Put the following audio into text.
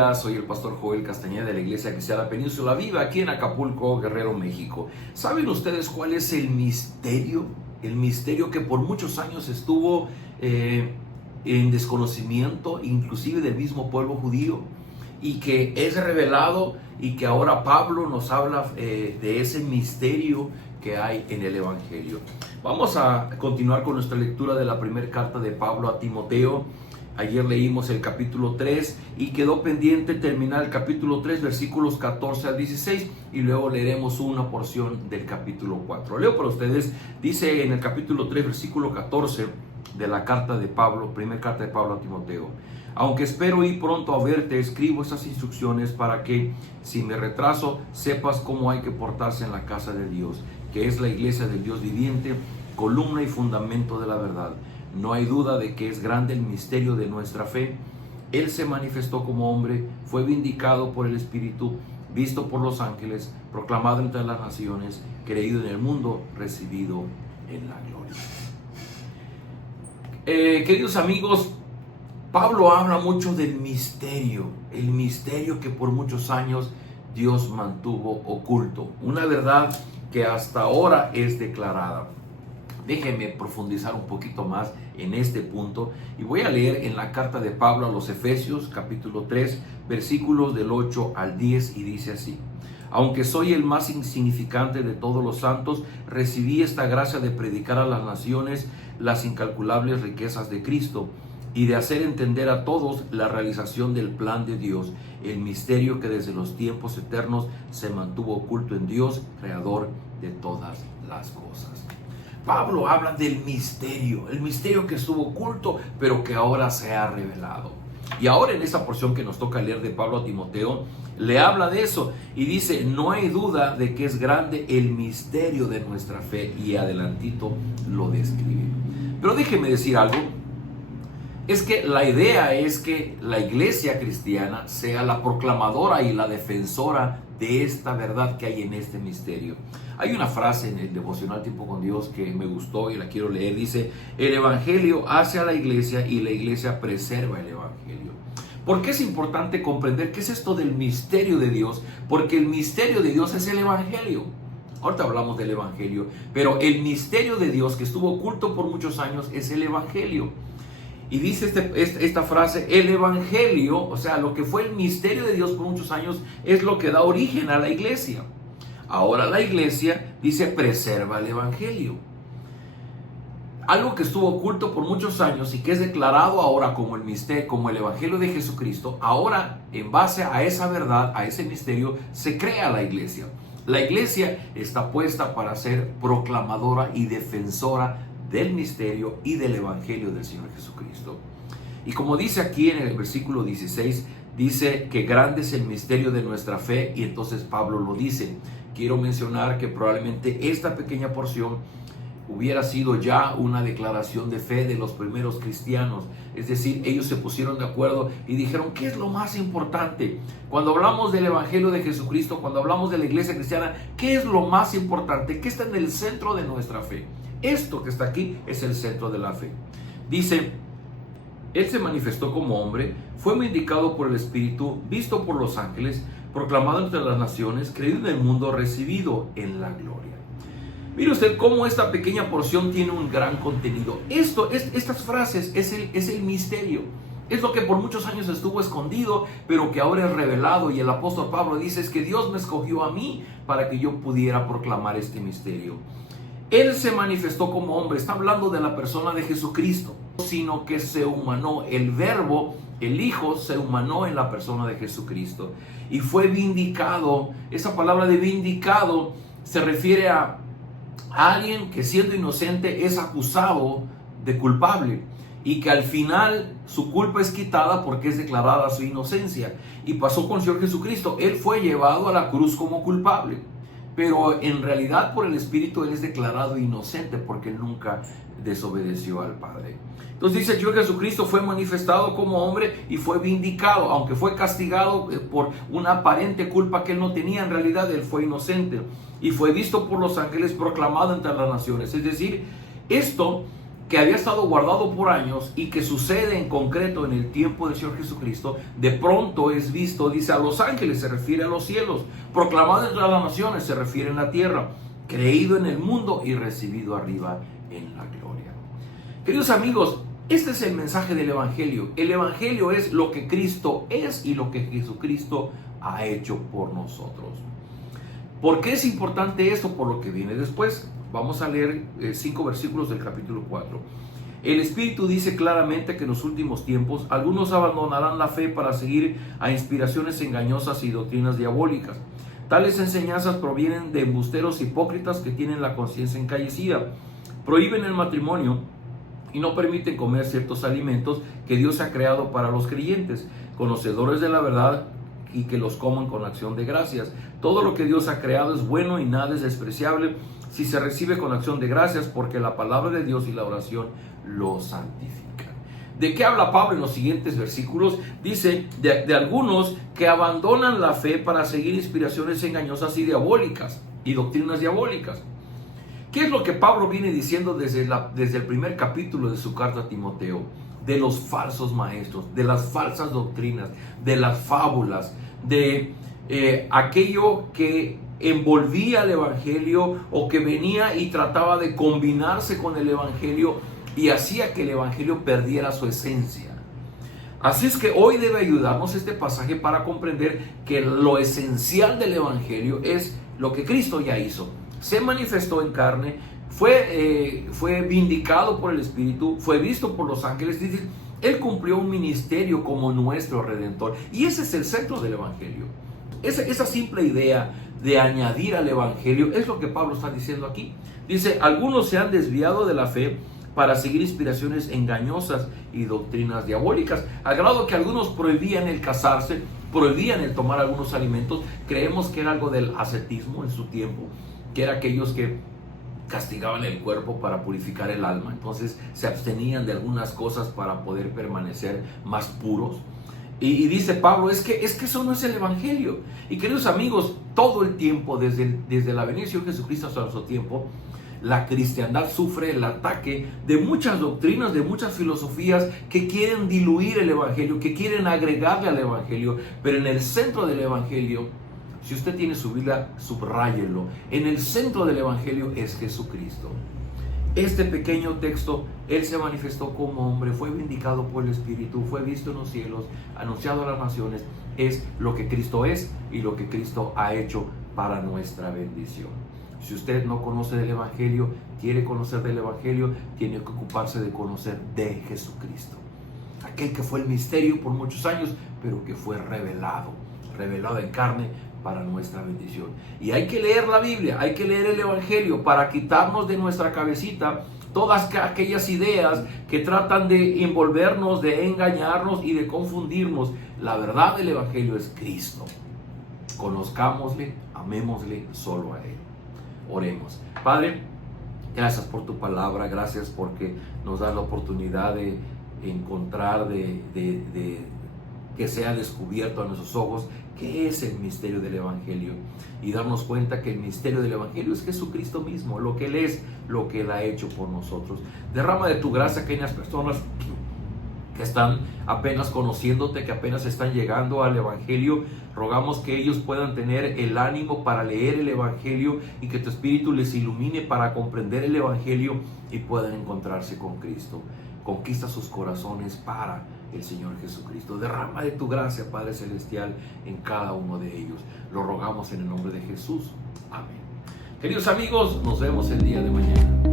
días, soy el pastor Joel Castañeda de la Iglesia Cristiana Península Viva aquí en Acapulco, Guerrero, México. ¿Saben ustedes cuál es el misterio? El misterio que por muchos años estuvo en desconocimiento, inclusive del mismo pueblo judío, y que es revelado y que ahora Pablo nos habla de ese misterio que hay en el Evangelio. Vamos a continuar con nuestra lectura de la primera carta de Pablo a Timoteo. Ayer leímos el capítulo 3 y quedó pendiente terminar el capítulo 3, versículos 14 al 16, y luego leeremos una porción del capítulo 4. Leo para ustedes, dice en el capítulo 3, versículo 14 de la carta de Pablo, primera carta de Pablo a Timoteo: aunque espero ir pronto a verte, escribo estas instrucciones para que, si me retraso, sepas cómo hay que portarse en la casa de Dios, que es la iglesia del Dios viviente, columna y fundamento de la verdad. No hay duda de que es grande el misterio de nuestra fe. Él se manifestó como hombre, fue vindicado por el Espíritu, visto por los ángeles, proclamado entre las naciones, creído en el mundo, recibido en la gloria. Queridos amigos, Pablo habla mucho del misterio, el misterio que por muchos años Dios mantuvo oculto, una verdad que hasta ahora es declarada. Déjenme profundizar un poquito más en este punto y voy a leer en la carta de Pablo a los Efesios, capítulo 3, versículos del 8 al 10, y dice así: aunque soy el más insignificante de todos los santos, recibí esta gracia de predicar a las naciones las incalculables riquezas de Cristo y de hacer entender a todos la realización del plan de Dios, el misterio que desde los tiempos eternos se mantuvo oculto en Dios, creador de todas las cosas. Pablo habla del misterio, el misterio que estuvo oculto, pero que ahora se ha revelado. Y ahora en esta porción que nos toca leer de Pablo a Timoteo, le habla de eso y dice: no hay duda de que es grande el misterio de nuestra fe, y adelantito lo describe. Pero déjeme decir algo. Es que la idea es que la iglesia cristiana sea la proclamadora y la defensora de esta verdad que hay en este misterio. Hay una frase en el devocional Tiempo con Dios que me gustó y la quiero leer. Dice: el evangelio hace a la iglesia y la iglesia preserva el evangelio. ¿Por qué es importante comprender qué es esto del misterio de Dios? Porque el misterio de Dios es el evangelio. Ahorita hablamos del evangelio, pero el misterio de Dios que estuvo oculto por muchos años es el evangelio. Y dice esta frase: el evangelio, o sea, lo que fue el misterio de Dios por muchos años, es lo que da origen a la iglesia. Ahora la iglesia, dice, preserva el evangelio. Algo que estuvo oculto por muchos años y que es declarado ahora como el misterio, como el evangelio de Jesucristo, ahora en base a esa verdad, a ese misterio, se crea la iglesia. La iglesia está puesta para ser proclamadora y defensora del misterio y del evangelio del Señor Jesucristo. Y como dice aquí en el versículo 16, dice que grande es el misterio de nuestra fe, y entonces Pablo lo dice. Quiero mencionar que probablemente esta pequeña porción hubiera sido ya una declaración de fe de los primeros cristianos. Es decir, ellos se pusieron de acuerdo y dijeron: ¿qué es lo más importante? Cuando hablamos del evangelio de Jesucristo, cuando hablamos de la iglesia cristiana, ¿qué es lo más importante? ¿Qué está en el centro de nuestra fe? Esto que está aquí es el centro de la fe. Dice: Él se manifestó como hombre, fue vindicado por el Espíritu, visto por los ángeles, proclamado entre las naciones, creído en el mundo, recibido en la gloria. Mire usted cómo esta pequeña porción tiene un gran contenido. Estas frases es el misterio. Es lo que por muchos años estuvo escondido, pero que ahora es revelado. Y el apóstol Pablo dice: es que Dios me escogió a mí para que yo pudiera proclamar este misterio. Él se manifestó como hombre, está hablando de la persona de Jesucristo, sino que se humanó. El verbo, el Hijo, se humanó en la persona de Jesucristo y fue vindicado. Esa palabra de vindicado se refiere a alguien que, siendo inocente, es acusado de culpable, y que al final su culpa es quitada porque es declarada su inocencia. Y pasó con el Señor Jesucristo. Él fue llevado a la cruz como culpable, pero en realidad por el Espíritu Él es declarado inocente porque nunca desobedeció al Padre. Entonces dice: el Señor Jesucristo fue manifestado como hombre y fue vindicado. Aunque fue castigado por una aparente culpa que Él no tenía, en realidad Él fue inocente. Y fue visto por los ángeles, proclamado entre las naciones. Es decir, esto que había estado guardado por años y que sucede en concreto en el tiempo del Señor Jesucristo, de pronto es visto, dice, a los ángeles, se refiere a los cielos, proclamado entre las naciones, se refiere en la tierra, creído en el mundo y recibido arriba en la gloria. Queridos amigos, este es el mensaje del Evangelio. El Evangelio es lo que Cristo es y lo que Jesucristo ha hecho por nosotros. ¿Por qué es importante esto? Por lo que viene después. Vamos a leer 5 versículos del capítulo 4. El Espíritu dice claramente que en los últimos tiempos algunos abandonarán la fe para seguir a inspiraciones engañosas y doctrinas diabólicas. Tales enseñanzas provienen de embusteros hipócritas que tienen la conciencia encallecida. Prohíben el matrimonio y no permiten comer ciertos alimentos que Dios ha creado para los creyentes, conocedores de la verdad, y que los coman con acción de gracias. Todo lo que Dios ha creado es bueno y nada es despreciable si se recibe con acción de gracias, porque la palabra de Dios y la oración lo santifican. ¿De qué habla Pablo en los siguientes versículos? Dice de algunos que abandonan la fe para seguir inspiraciones engañosas y diabólicas y doctrinas diabólicas. ¿Qué es lo que Pablo viene diciendo desde el primer capítulo de su carta a Timoteo? De los falsos maestros, de las falsas doctrinas, de las fábulas, de aquello que envolvía el Evangelio o que venía y trataba de combinarse con el Evangelio y hacía que el Evangelio perdiera su esencia. Así es que hoy debe ayudarnos este pasaje para comprender que lo esencial del Evangelio es lo que Cristo ya hizo. Se manifestó en carne, fue vindicado por el Espíritu, fue visto por los ángeles. Dice, Él cumplió un ministerio como nuestro Redentor. Y ese es el centro del Evangelio. Esa simple idea de añadir al Evangelio es lo que Pablo está diciendo aquí. Dice, algunos se han desviado de la fe para seguir inspiraciones engañosas y doctrinas diabólicas, al grado que algunos prohibían el casarse, prohibían el tomar algunos alimentos. Creemos que era algo del ascetismo en su tiempo, que era aquellos que castigaban el cuerpo para purificar el alma. Entonces se abstenían de algunas cosas para poder permanecer más puros. Y dice Pablo, es que eso no es el Evangelio. Y queridos amigos, todo el tiempo, desde la venida de Jesucristo hasta nuestro tiempo, la cristiandad sufre el ataque de muchas doctrinas, de muchas filosofías que quieren diluir el Evangelio, que quieren agregarle al Evangelio. Pero en el centro del Evangelio, si usted tiene su Biblia, subráyelo. En el centro del Evangelio es Jesucristo. Este pequeño texto, Él se manifestó como hombre, fue vindicado por el Espíritu, fue visto en los cielos, anunciado a las naciones. Es lo que Cristo es y lo que Cristo ha hecho para nuestra bendición. Si usted no conoce del Evangelio, quiere conocer del Evangelio, tiene que ocuparse de conocer de Jesucristo. Aquel que fue el misterio por muchos años, pero que fue revelado en carne para nuestra bendición. Y hay que leer la Biblia, hay que leer el Evangelio para quitarnos de nuestra cabecita todas aquellas ideas que tratan de envolvernos, de engañarnos y de confundirnos. La verdad del Evangelio es Cristo. Conozcámosle, amémosle solo a Él. Oremos. Padre, gracias por tu palabra, gracias porque nos das la oportunidad de encontrar, que sea descubierto a nuestros ojos qué es el misterio del Evangelio y darnos cuenta que el misterio del Evangelio es Jesucristo mismo, lo que Él es, lo que Él ha hecho por nosotros. Derrama de tu gracia a aquellas personas que están apenas conociéndote, que apenas están llegando al Evangelio. Rogamos que ellos puedan tener el ánimo para leer el Evangelio y que tu Espíritu les ilumine para comprender el Evangelio y puedan encontrarse con Cristo. Conquista sus corazones para el Señor Jesucristo. Derrama de tu gracia, Padre Celestial, en cada uno de ellos. Lo rogamos en el nombre de Jesús. Amén. Queridos amigos, nos vemos el día de mañana.